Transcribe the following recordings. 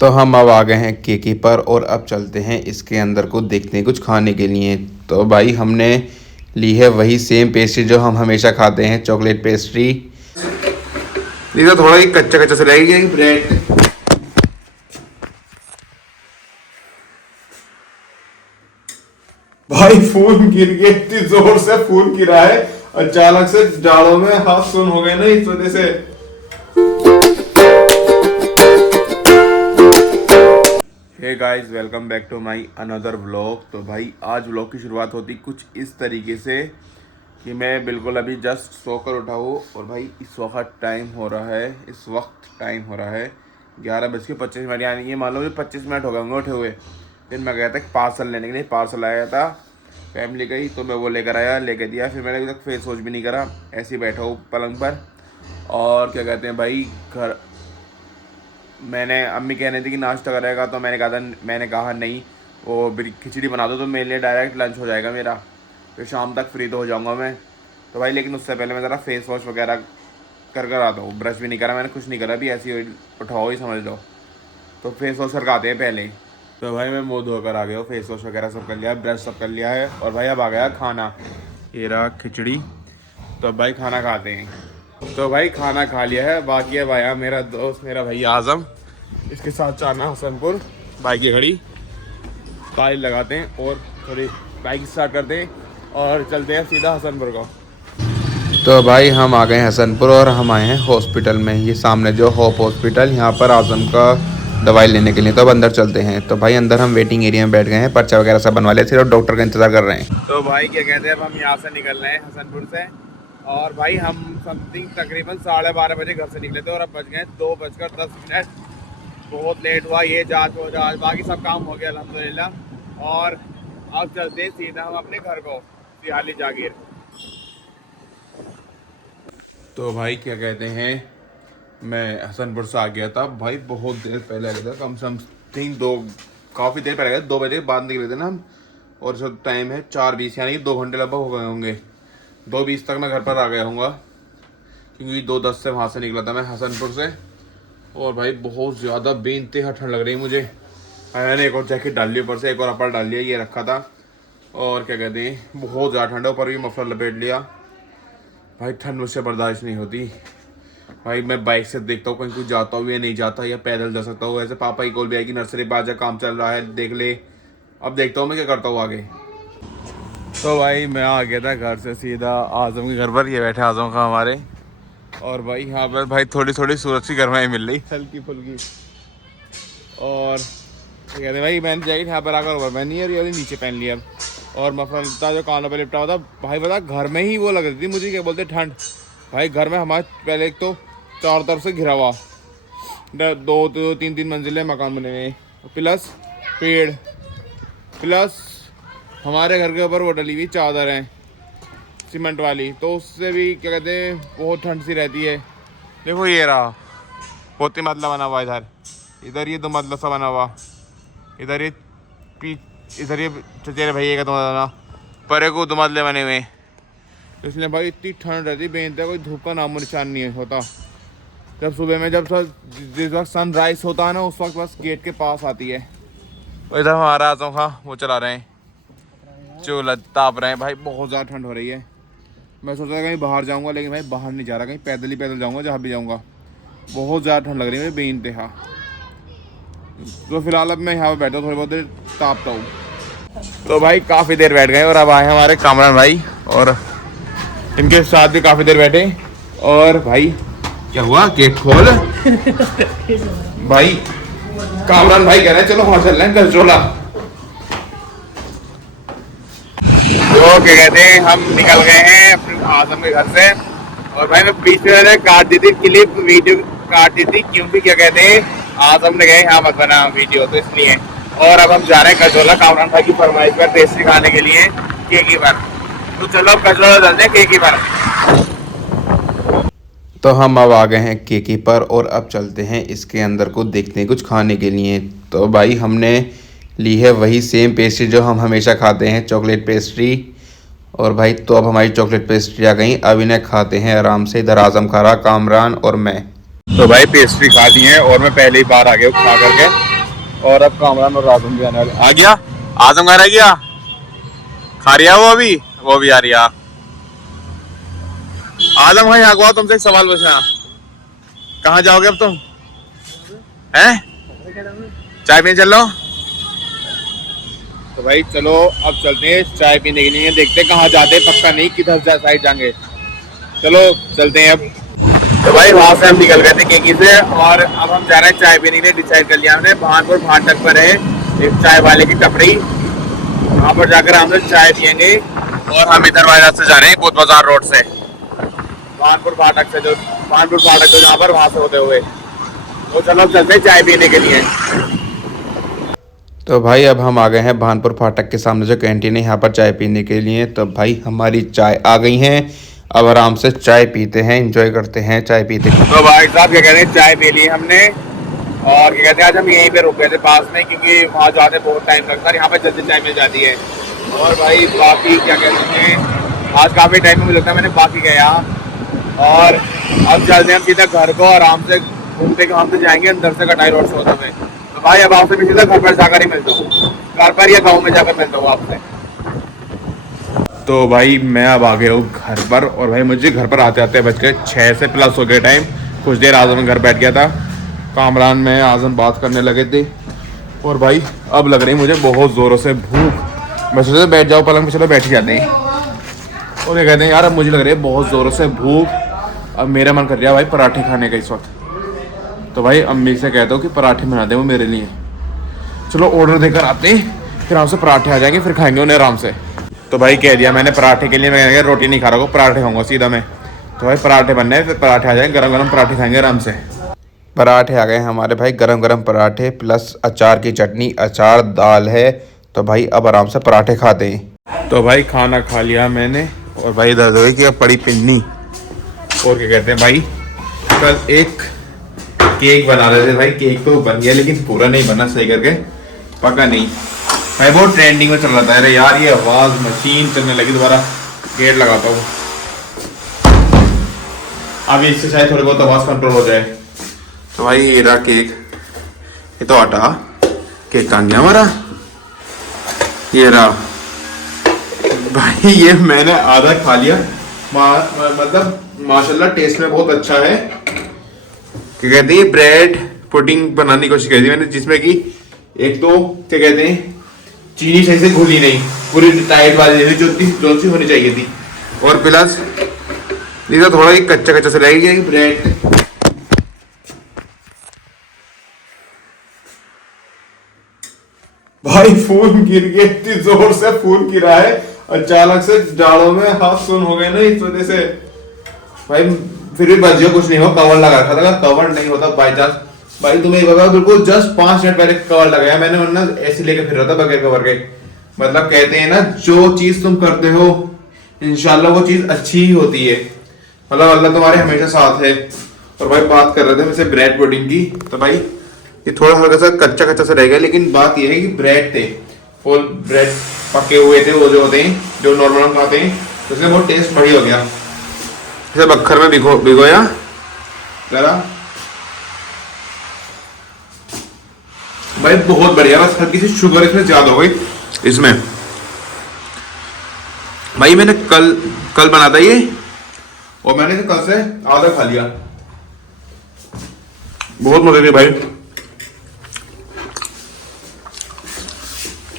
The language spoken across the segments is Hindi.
तो हम अब आ गए हैं केकी पर और अब चलते हैं इसके अंदर को देखते हैं कुछ खाने के लिए। तो भाई हमने ली है वही सेम पेस्ट्री जो हम हमेशा खाते हैं, चॉकलेट पेस्ट्री। ये तो थोड़ा ही कच्चा कच्चा सा रहेगी ब्रेड। भाई फोन गिर गया, इतनी जोर से फोन गिरा है, अचानक से जाड़ों में हाथ सुन हो गए ना इस वजह से। Hey guys, welcome back to my another vlog. तो भाई आज व्लॉग की शुरुआत होती कुछ इस तरीके से कि मैं बिल्कुल अभी जस्ट सोकर उठा हूँ और भाई इस वक्त टाइम हो रहा है 11:25, यानी ये मान लो 25 मिनट हो गए होंगे उठे हुए। फिर मैं गया था पार्सल लेने के लिए, पार्सल आया था फैमिली का ही, तो मैं वो लेकर आया, लेके दिया। फिर मैंने अभी तक फेस वॉश भी नहीं करा, ऐसे ही बैठा हूँ पलंग पर। और क्या कहते हैं भाई, घर मैंने अम्मी कह रही थी कि नाश्ता करेगा, तो मैंने कहा नहीं, वो खिचड़ी बना दो तो मेरे लिए डायरेक्ट लंच हो जाएगा मेरा, फिर शाम तक फ्री तो हो जाऊँगा मैं। तो भाई लेकिन उससे पहले मैं ज़रा फेस वॉश वगैरह कर आता हूँ। ब्रश भी नहीं करा मैंने, कुछ नहीं करा, अभी ऐसे ही उठाओ ही समझ लो। तो फेस वॉश करके आते हैं पहले। तो भाई मैं मुँह धोकर आ गया हूँ, फेस वॉश वगैरह सब कर लिया, ब्रश सब कर लिया है। और भाई अब आ गया खाना, ये रहा खिचड़ी। तो अब भाई खाना खाते हैं। तो भाई खाना खा लिया है, बाकी है भाई मेरा दोस्त, मेरा भाई आज़म, इसके साथ जाना हसनपुर, बाइक की घड़ी ताली लगाते हैं और थोड़ी बाइक स्टार्ट करते हैं और चलते हैं सीधा हसनपुर को। तो भाई हम आ गए हसनपुर और हम आए हैं हॉस्पिटल में, ये सामने जो होप हॉस्पिटल, यहाँ पर आज़म का दवाई लेने के लिए। तो अब अंदर चलते हैं। तो भाई अंदर हम वेटिंग एरिया में बैठ गए हैं, पर्चा वगैरह सब बनवा लिया, सिर्फ डॉक्टर का इंतजार कर रहे हैं। तो भाई क्या कहते हैं, अब हम यहाँ से निकल रहे हैं हसनपुर से। और भाई हम समथिंग तकरीबन 12:30 बजे घर से निकले थे और अब बज गए 2:10। बहुत लेट हुआ, ये जांच वो जांच बाकी सब काम हो गया अल्हम्दुलिल्लाह। और अब चलते सीधा हम अपने घर को, सिहाली जागीर। तो भाई क्या कहते हैं, मैं हसनपुर से आ गया था भाई, बहुत देर पहले आ गया था, कम से कम काफ़ी देर पहले गया, 2 बजे के बाद निकले थे ना हम। और जो टाइम है 4:20, यानी कि 2 घंटे लगभग हो गए होंगे। 2:20 तक मैं घर पर आ गया हूँगा, क्योंकि 2:10 से वहाँ से निकला था मैं हसनपुर से। और भाई बहुत ज़्यादा बेइंतहा ठंड लग रही है मुझे। मैंने एक और जैकेट डाल ली, ऊपर से एक और अपर डाल लिया, ये रखा था। और क्या कहते हैं, बहुत ज़्यादा ठंड है, ऊपर भी मफलर लपेट लिया। भाई ठंड मुझसे बर्दाश्त नहीं होती। भाई मैं बाइक से देखता हूँ कहीं कुछ जाता हूँ या नहीं जाता, या पैदल जा सकता हूँ। ऐसे पापा की कॉल भी आएगी, नर्सरी पर आजा, काम चल रहा है, देख ले। अब देखता हूँ मैं क्या करता हूँ आगे। तो भाई मैं आ गया था घर से सीधा आज़म के घर पर, ये बैठे आज़म खां हमारे। और भाई यहाँ पर भाई थोड़ी थोड़ी सूरज की गर्माई मिल रही, हल्की फुल्की। और क्या कहते हैं भाई, मैंने जैकेट यहाँ पर आकर ऊपर पहनी है और नीचे पहन लिया। और मफलर था जो कानों पर लिपटा हुआ था, भाई बता घर में ही वो लग रही थी मुझे, क्या बोलते ठंड। भाई घर में हमारे पहले एक तो चारों तरफ से घिरा हुआ, 2-3 मंजिलें मकान बने हुए, प्लस पेड़, प्लस हमारे घर के ऊपर वो डली हुई चादर है सीमेंट वाली, तो उससे भी क्या कहते हैं बहुत ठंड सी रहती है। देखो ये रहा पोती मतला बना हुआ, इधर ये 2 मतला सा बना हुआ, इधर ये चचेरे भैया का 2 मतला, परे को 2 मतले बने हुए। इसलिए भाई इतनी ठंड रहती बेनता, कोई धूप का नामो निशान नहीं होता। जब सुबह में जिस वक्त सनराइज होता है ना, उस वक्त बस गेट के पास आती है। और इधर हमारा आज़म खां वो चला रहे हैं, चूल्हा ताप रहे हैं। भाई बहुत ज़्यादा ठंड हो रही है। मैं सोचा कहीं बाहर जाऊंगा, लेकिन भाई बाहर नहीं जा रहा, कहीं पैदल जाऊंगा जहाँ भी जाऊंगा। बहुत ज़्यादा ठंड लग रही है मुझे बेइंतहा। तो फिलहाल अब मैं यहाँ पर बैठा हूँ, थोड़ी बहुत देर तापता हूँ। तो भाई काफ़ी देर बैठ गए और अब आए हमारे कामरान भाई, और इनके साथ भी काफ़ी देर बैठे। और भाई क्या हुआ, गेट खोल। भाई कामरान भाई कह रहे हैं चलो वहाँ चल रहे हैं गजरोला। तो क्या कहते हैं, हम निकल गए हैं अपने आज़म के घर से। और भाई मैं बीच में मैंने काट दी थी क्लिप, वीडियो काट दी थी, क्योंकि क्या कहते हैं आज़म ने गए यहाँ मत बना वीडियो, तो इसलिए। और अब हम जा रहे हैं गजरोला, कामरान भाई की फरमाइश पर पेस्ट्री खाने के लिए केकी पर। तो चलो अब गजरोला चलते हैं केकी पर। तो हम अब आ गए हैं केकी पर और अब चलते हैं इसके अंदर को देखते हैं कुछ खाने के लिए। तो भाई हमने ली है वही सेम पेस्ट्री जो हम हमेशा खाते हैं, चॉकलेट पेस्ट्री। और भाई तो अब हमारी चॉकलेट पेस्ट्री आ गई, अब इन्हें खाते हैं आराम से। इधर आज़म खा रहा, कामरान और मैं। तो भाई पेस्ट्री खा दी है और मैं पहले ही बाहर आ गया खा करके। और अब कामरान और आजम भी आने वाले। आ गया आजम, घर आ गया, खा रिया वो भी आ रही है। आजम भाई यहाँ को आओ, तुमसे एक सवाल पूछना। कहाँ जाओगे अब तुम? हैं चाय पीने चल लो। तो भाई चलो अब चलते हैं चाय पीने के लिए, देखते हैं कहाँ जाते हैं, पक्का नहीं किधर साइड जाएंगे। चलो चलते हैं अब। तो भाई वहां से हम निकल गए थे केकी से और अब हम जा रहे हैं चाय पीने के लिए। डिसाइड कर लिया हमने, भानपुर फाटक पर है एक चाय वाले की टपरी, वहां पर जाकर हम लोग चाय पियेंगे। और हम इधर वाले रास्ते जा रहे हैं बुद्ध बाजार रोड से, भानपुर फाटक से, जो भानपुर फाटक जो जहाँ पर, वहां से होते हुए। तो चलो चलते हैं चाय पीने के लिए। तो भाई अब हम आ गए हैं भानपुर फाटक के सामने जो कैंटीन है, यहाँ पर चाय पीने के लिए। तो भाई हमारी चाय आ गई है, अब आराम से चाय पीते हैं, एंजॉय करते हैं चाय पीते। तो भाई साहब क्या कहते हैं, चाय पी ली हमने और क्या कहते हैं आज हम यहीं पे रुक गए थे पास में, क्योंकि वहाँ जाते बहुत टाइम लगता है, यहाँ पर जल्दी चाय मिल जाती है। और भाई बाकी क्या कहते हैं, आज काफ़ी टाइम में मुझे लगता है मैंने बाकी गया यहाँ। और अब चलते हैं हम सीधा घर को, आराम से घूमते घामते जाएंगे अंदर से कटाई रोड से होते हुए। तो भाई अब आपसे भी सीधा घर पर जाकर ही मिलता हूँ, घर पर या गाँव में जाकर मिलता हूँ आपसे। तो भाई मैं अब आ गया हूँ घर पर, और भाई मुझे घर पर आते आते बज गए 6 से प्लस हो गए टाइम। कुछ देर आजम घर बैठ गया था, कामरान में आजम बात करने लगे थे। और भाई अब लग रही मुझे बहुत ज़ोरों से भूख। मैं सोचा बैठ जाओ पलंग पे, चलो बैठ ही जाते हैं। और क्या कहते हैं यार, अब मुझे लग रही है बहुत ज़ोरों से भूख। अब मेरा मन कर रहा है भाई पराठे खाने का इस वक्त। तो भाई अम्मी से कहता हूँ कि पराठे बना दें वो मेरे लिए। चलो ऑर्डर देकर आते हैं, फिर आराम से पराठे आ जाएंगे, फिर खाएंगे उन्हें आराम से। तो भाई कह दिया मैंने पराठे के लिए, मैं रोटी नहीं खा रहा हूँ, पराठे खाऊंगा सीधा मैं। तो भाई पराठे बनने हैं, फिर पराठे आ जाएंगे, गरम गरम पराठे खाएंगे आराम से। पराठे आ गए हमारे भाई, गरम गरम पराठे प्लस अचार की चटनी, अचार दाल है। तो भाई अब आराम से पराठे खाते हैं। तो भाई खाना खा लिया मैंने, और भाई इधर हुई कि अब पड़ी पिन्नी। और क्या कहते हैं भाई, कल एक केक बना रहे थे भाई, केक तो बन गया लेकिन पूरा नहीं बना सही करके, पका नहीं भाई। बहुत ट्रेंडिंग में चल रहा था। अरे यार ये आवाज़ मशीन चलने लगी, दोबारा गेट लगाता हूँ। अब इससे शायद थोड़ी बहुत आवाज़ कंट्रोल हो जाए। तो भाई ये रहा केक, ये तो आटा केक कहाँ गया हमारा, ये रहा भाई। ये मैंने आधा खा लिया, मतलब माशाल्लाह टेस्ट में बहुत अच्छा है। क्या कहते हैं, ब्रेड पुडिंग बनाने की कोशिश करी थी मैंने, जिसमें कि एक तो क्या कहते हैं चीनी सही से घुली नहीं, पूरी टाइट वाली जो सी होनी चाहिए थी। और प्लस तो थोड़ा ही कच्चा कच्चा सा लगेगा ब्रेड। भाई फोन गिर गया, इतनी जोर से फोन गिरा है, अचानक से जाड़ों में हाथ सुन हो गए ना इस वजह से। भाई फिर भी बच गया, कुछ नहीं हो, कवर लगा रखा था, कवर नहीं होता बाई चांस। भाई तुम्हें बताओ बिल्कुल जस्ट 5 मिनट पहले कवर लगाया मैंने, वरना ऐसे लेके फिर रहा था बगैर कवर के। मतलब कहते हैं ना, जो चीज तुम करते हो इंशाल्लाह वो चीज अच्छी ही होती है, मतलब अल्लाह तुम्हारे हमेशा साथ है। और भाई बात कर रहे थे वैसे ब्रेड पुडिंग की, तो भाई ये थोड़ा हल्का सा कच्चा कच्चा सा रह गया, लेकिन बात ये है कि ब्रेड थे, फुल ब्रेड पके हुए थे, वो जो होते हैं जो नॉर्मल हम खाते हैं, तो इसमें बहुत टेस्ट बढ़िया हो गया। इसे बखर में भिगोया जरा, भाई बहुत बढ़िया। बस हल्की सी शुगर इसमें ज्यादा हो गई इसमें। भाई मैंने कल बना था ये, और मैंने तो कल से आधा खा लिया, बहुत मजे थे भाई।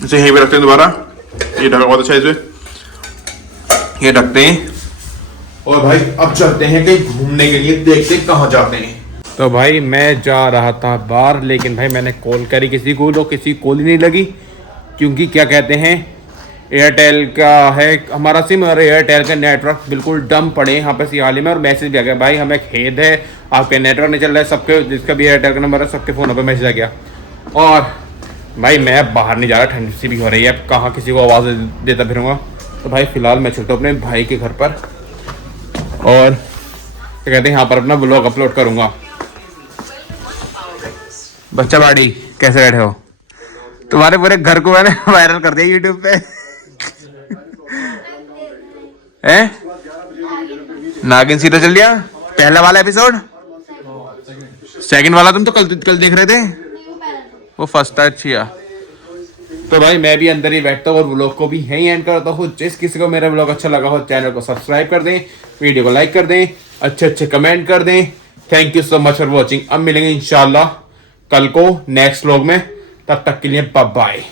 इसे यहीं पे रखते हैं दोबारा, ये ढका बहुत अच्छा है, इसे ये ढकते हैं। और भाई अब चलते हैं कहीं घूमने के लिए, देखते हैं कहाँ जाते हैं। तो भाई मैं जा रहा था बाहर, लेकिन भाई मैंने कॉल करी किसी को, तो किसी कॉल ही नहीं लगी, क्योंकि क्या कहते हैं एयरटेल का है हमारा सिम, और एयरटेल का नेटवर्क बिल्कुल डम पड़े यहाँ पे सियाली में। और मैसेज भी आ गया, भाई हमें खेद है आपके नेटवर्क नहीं चल रहा है, सबके जिसका भी एयरटेल का नंबर है सबके फ़ोनों पर मैसेज आ गया। और भाई मैं बाहर नहीं जा रहा, ठंड सी भी हो रही है, अब कहाँ किसी को आवाज़ देता फिरूँगा। तो भाई फ़िलहाल मैं चलता हूँ अपने भाई के घर पर, और क्या कहते हैं यहाँ पर अपना ब्लॉग अपलोड करूँगा। बच्चा बाड़ी कैसे बैठे हो, तुम्हारे पूरे घर को मैंने वायरल कर दिया यूट्यूब पे। हैं नागिन सीधा चल दिया, पहला वाला एपिसोड सेकंड वाला तुम तो कल देख रहे थे, वो फर्स्ट था। अच्छा, तो भाई मैं भी अंदर ही बैठता हूँ और व्लॉग को भी यहीं एंड करता हूँ। जिस किसी को मेरा व्लॉग अच्छा लगा हो चैनल को सब्सक्राइब कर दें, वीडियो को लाइक कर दें, अच्छे अच्छे कमेंट कर दें। Thank you so much for watching. अब मिलेंगे इंशाल्लाह कल को नेक्स्ट व्लॉग में, तब तक के लिए बाय बाय।